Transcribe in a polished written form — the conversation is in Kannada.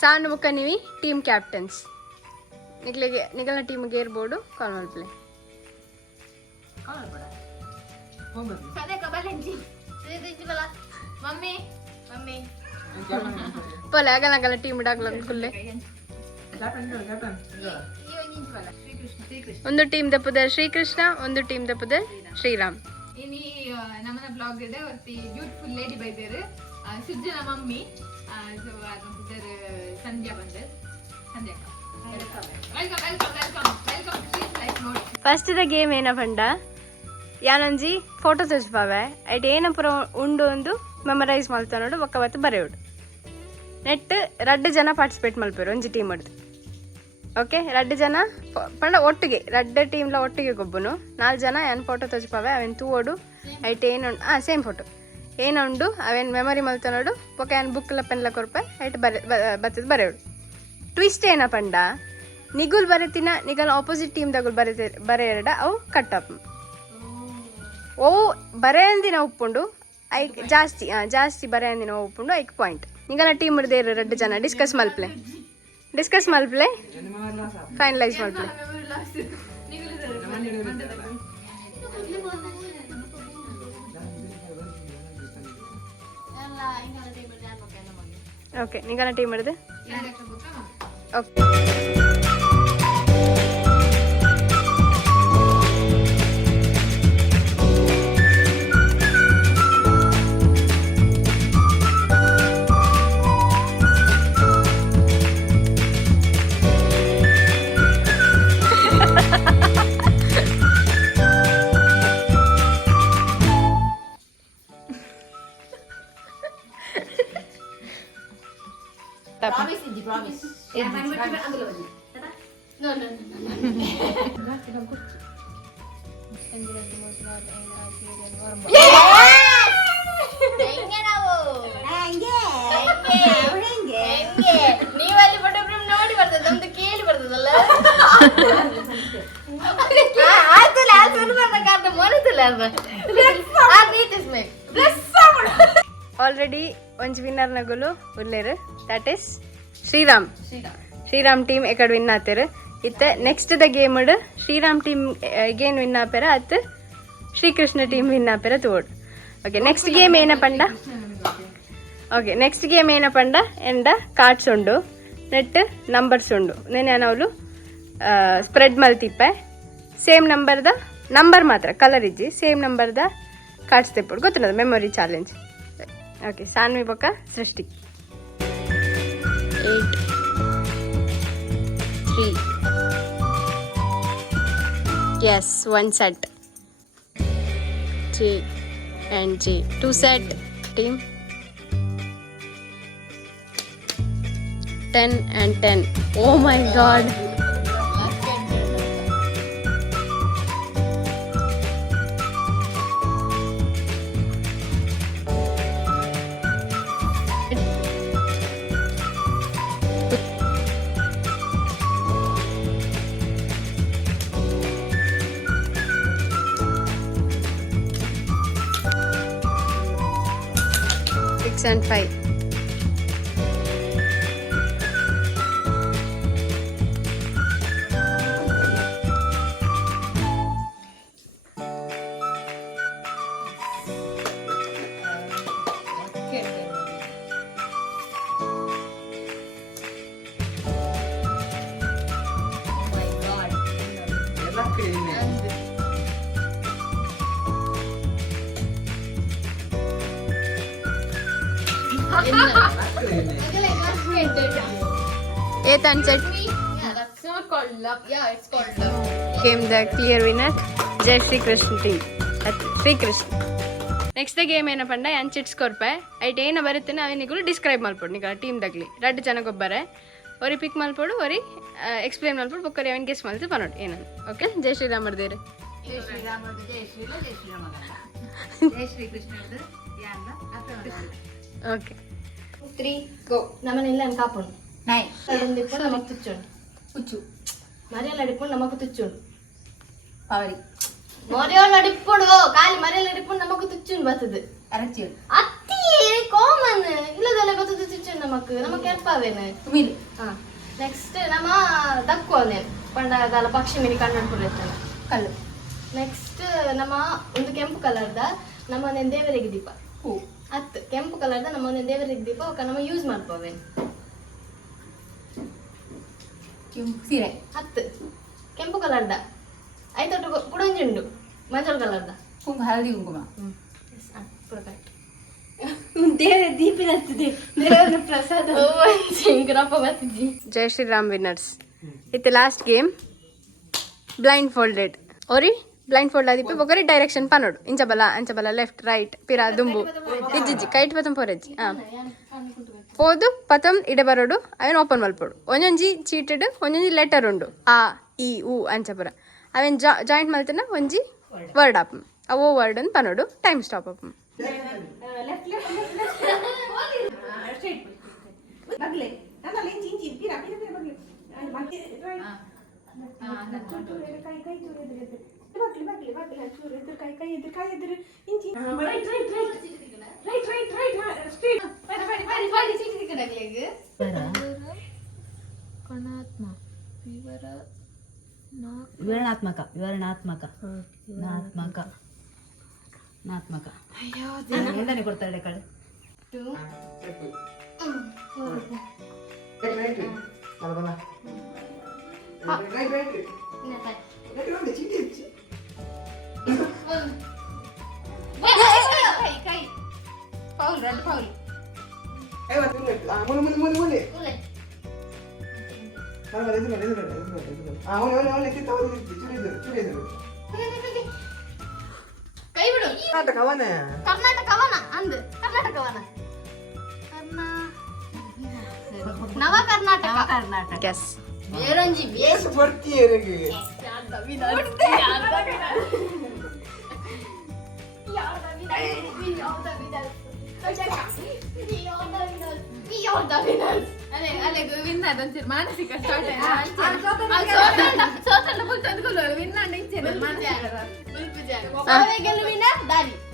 ಸಾನು ಮುಖ ನೀವಿ ಟೀಮ್ ಕ್ಯಾಪ್ಟನ್ಸ್ ನಿಗಲ ಟೀಮ್ಗೆ ಇರ್ಬೋದು ಕಾಲ್ ಮಾಡ್ಪ್ಲೆ ಪೋಲೆ ಆಗಲ್ಲ ಟೀಮ್ ಇಡಾಗಲ್ಲ ಕುಲ್ಲೆ ಒಂದು ಟೀಮ್ ದಪ್ಪದ ಶ್ರೀಕೃಷ್ಣ ಒಂದು ಟೀಮ್ ದಪ್ಪದ ಶ್ರೀರಾಮ್ ಇನಿ ನಮ್ಮನ ಬ್ಲಾಗ್ ಇದೆ ಒತ್ತಿ beautiful lady ಬೈದೇರು Sujjana mummy so ಅದರ ಸಂಧ್ಯಾ ಬಂದರ್ ಸಂಧ್ಯಾ ಫಸ್ಟ್ ದ ಗೇಮ್ ಏನ ಪಂಡ ಯಾನೊಂಜಿ ಫೋಟೋ ತೆಜ್ಪಾವೆ ಐಟ್ ಏನ ಪುರ ಉಂಡು ಒಂದು ಮೆಮರೈಸ್ ಮಲ್ತ ನೋಡು ಒಕ್ಕ ಬತ್ತು ಬರೆಯೋಡು ನೆಟ್ 2 ಜನ ಪಾರ್ಟಿಸಿಪೇಟ್ ಮಲ್ಪೇರು ಒಂಜಿ ಟೀಮ್ ಹಿಡ್ದು ಓಕೆ 2 ಜನ ಪಂಡ ಒಟ್ಟಿಗೆ 2 ಟೀಮ್ಲ ಒಟ್ಟಿಗೆ ಗೊಬ್ಬನು 4 ಜನ ಏನು ಫೋಟೋ ತೆಜ್ಪಾವೆ ಅವೇನು ತೂವೋಡು ಐಟ್ ಏನು ಸೇಮ್ ಫೋಟೋ ಏನುಂಡು ಅವೇನು ಮೆಮೊರಿ ಮಲ್ತ ನೋಡು ಒಕ್ಕ ಏನು ಬುಕ್ಲ ಪೆನ್ಲ ಕೊರ್ಪೆ ಐಟ್ ಬತ್ತದ ಬರೆಯೋಡು ಟ್ವಿಸ್ಟ್ ಏನ ಪಂಡ ನಿಗುಲ್ ಬರೆತಿನ ನಿಗಲ್ ಆಪೋಸಿಟ್ ಟೀಮ್ ದಗುಲ್ ಬರೆಯರಡ ಅವು ಕಟ್ ಅಪ್ ಓವು ಬರೆಯಂದಿನ ಉಪ್ಪುಂಡು ಐಕ್ ಜಾಸ್ತಿ ಬರೆಯಂದಿನ ಉಪ್ಪುಂಡು ಐಕ್ ಪಾಯಿಂಟ್ ನಿಗಲ ಟೀಮ್ ಹಿಡ್ದೆ 2 ಜನ ಡಿಸ್ಕಸ್ ಮಲ್ಪ್ಲೆ ಫೈನಲೈಸ್ ಮಲ್ಪ್ಲೆ ಓಕೆ ನಿಗಲ ಟೀಮ್ ಹಿಡ್ದು okay Promise. Yeah, I'm going to angle over. No. ನೀವಲ್ಲಿ ಫೋಟೋಗ್ರಾಫ್ ನೋಡಿ ಬರ್ತದೆ ನಮ್ದು ಕೇಳಿ ಬರ್ತದಲ್ಲ ಆಲ್ರೆಡಿ ಒಂಜಿ ವಿನ್ನರ್ ನಗುಲು ಉಲ್ಲೇರು ದಟ್ ಇಸ್ ಶ್ರೀರಾಮ್ ಟೀಮ್ ಎಕಡೆ ವಿನ್ ಆತೇರು ಇತ್ತ next the game Shriram team again win ಆಪೇರ ಅತ್ ಶ್ರೀಕೃಷ್ಣ ಟೀಮ್ ವಿನ್ ಆಪೇರ ತೋಡ್ ಓಕೆ ನೆಕ್ಸ್ಟ್ ಗೇಮ್ ಏನ ಪಂಡ ಎಂಡ ಕಾರ್ಡ್ಸ್ ಉಂಡು ನೆಟ್ ನಂಬರ್ಸ್ ಉಂಡು ನೆನವಲು ಸ್ಪ್ರೆಡ್ ಮಲ್ತಿಪ್ಪೆ ಸೇಮ್ ನಂಬರ್ ಮಾತ್ರ ಕಲರ್ ಇಜ್ಜಿ ಸೇಮ್ ನಂಬರ್ದ ಕಾರ್ಡ್ಸ್ ತೆಪ್ಪುಡು ಗೊತ್ತಿಲ್ಲ ಮೆಮೊರಿ ಚಾಲೆಂಜ್ ಓಕೆ ಸಾನ್ವಿ ಪಕ್ಕ ಸೃಷ್ಟಿ 8 3 yes 1 set J and J 2 set team 10 and 10 oh my god and 5 8 and set. Yeah, that's not called luck. Yeah, it's called luck. Game the clear winner, Jai Shri Krishna team. Shri Krishna. Next game ಏನ ಪಂಡ ಅಂಚಿಟ್ಸ್ ಕೊರ್ಪೆ ಐಟ್ ಏನ ಬರುತ್ತೇನೆ ಅವನಿಗೂ ಡಿಸ್ಕ್ರೈಬ್ ಮಾಡ್ಬೋದು ನಿಗ ಟೀಮ್ ದಗ್ಲಿ 2 ಜನ ಗೊಬ್ಬರೆ ಒರಿ ಪಿಕ್ ಮಾಡ್ಬೋದು ಒರಿ ಎಕ್ಸ್ಪ್ಲೇನ್ ಮಾಡ್ಬೋದು ಬೊಕ್ಕರಿ ಅವನ್ ಗೆಸ್ ಮಾಡ್ತೀವಿ ಪನ್ನೋಡು ಏನಂತ ಓಕೆ ಜೈ ಶ್ರೀರಾಮ್ ದೇವ್ರೆ ಜೈ ಶ್ರೀರಾಮ್ ಜೈ ಶ್ರೀರಾಮ್ ಜೈ ಶ್ರೀ ಕೃಷ್ಣ ಓಕೆ 3 ಗೋ ನಮ್ಮನೆಲ್ಲ ಕಾಪುಂಡು 9 ಅಡಿಪುಂಡು ನಮಕ್ ತುಚ್ಚುಂಡು ಹುಚ್ಚು ಮರಿಯಲ್ಲ ಅಡಿಪುಂಡು ನಮಕ್ ತುಚ್ಚುಂಡು ಪವರಿ ಮರಿಯಲ್ಲ ಅಡಿಪುಂಡು ಕಾಲಿ ಮರಿಯಲ್ಲ ಅಡಿಪುಂಡು ನಮಕ್ ತುಚ್ಚುಂಡು ಬರ್ತದೆ ಅರಚಿಯಲ್ ಅತ್ತಿ ಕಾಮನ್ ಇಲ್ಲದಲ್ಲ ಬರ್ತದೆ ತುಚ್ಚುಂಡು ನಮಕ್ ಕೆಂಪಾವೇನೆ ನೆಕ್ಸ್ಟ್ ನಮ್ಮ ದಕ್ಕೋನೆ ಪಂಡದಲ್ಲ ಪಕ್ಷಿ ಮೀನಿ ಕಂಡು ಕಲ್ಲು ನೆಕ್ಸ್ಟ್ ನಮ್ಮ ಒಂದು ಕೆಂಪು ಕಲರ್ದ ನಮ್ಮನೆ ದೇವರಿಗೆ ದೀಪ ಹೂ 10 ಕೆಂಪು ಕಲರ್ದ ನಮ್ಮನೆ ದೇವರಿಗೆ ದೀಪ ಅವಕ್ಕ ನಮ್ಮ ಯೂಸ್ ಮಾಡ್ಕೋವೆ ಸೀರೆ 10 ಕೆಂಪು ಕಲರ್ದ ಐತೊಟ್ಟು ಕುಡಂಜುಂಡು ಮಂಜಳ ಕಲರ್ದ ಕುಂಕುಮ ಹಳದಿ ಕುಂಕುಮ ದೇವರ ದೀಪಿನ ದೇವರ ಪ್ರಸಾದ ಗ್ರಪ್ಪ ಬರ್ತಿದ್ದಿ ಜೈ ಶ್ರೀರಾಮ್ ವಿನ್ನರ್ಸ್ ಇತ್ತೆ ಲಾಸ್ಟ್ ಗೇಮ್ ಬ್ಲೈಂಡ್ ಫೋಲ್ಡೆಡ್ ಓರಿ ಬ್ಲೈಂಡ್ ಫೋಲ್ಡ್ ಆದಿಪ್ಪು ಒಗರಿ ಡೈರೆಕ್ಷನ್ ಪನೋಡು ಇಂಚಬಲ ಲೆಫ್ಟ್ ರೈಟ್ ಪಿರಾ ದುಂಬು ಇಜ್ಜಿಜ್ಜಿ ಕೈಟ್ ಪತಂ ಪೊರೆಜ್ಜಿ ಪೋದು ಪತಂ ಇಡೆ ಬರೋಡು ಅವೇನು ಓಪನ್ ಮಲ್ಪೋಡು ಒಂಜೊಂಜಿ ಚೀಟೆಡ್ ಒಂಜೊಂಜಿ ಲೆಟರ್ ಉಂಡು ಆ ಇ ಉ ಅಂಚಪುರ ಅವೇನು ಜಾಯಿಂಟ್ ಮಲ್ತನ ಒಂಜಿ ವರ್ಡ್ ಆಪಂ ಅವೋ ವರ್ಡ್ ಅನ್ನು ಪನೋಡು ಟೈಮ್ ಸ್ಟಾಪ್ ಆಪಂ ವಿವರಣಾತ್ಮಕ ಎಂಡನೆ ಕೊಡ್ತಾಳೆ ಕಳೆ ಪೌಲ್ ರೆಡ್ ಪೌಲ್ ಕೈ ಬಿಡು ಕರ್ನಾಟಕವನ ಅಂದ್ ಕರ್ನಾಟಕವನ ನವ ಕರ್ನಾಟಕ ಎಸ್ ಬೇರೊಂಜಿ ಅದೇ ಅಲ್ಲೇ ವಿನ್ ಅದಂಚೆ ಮಾನಸಿಕ ಸ್ಟಾರ್ಟ್ ವಿನ್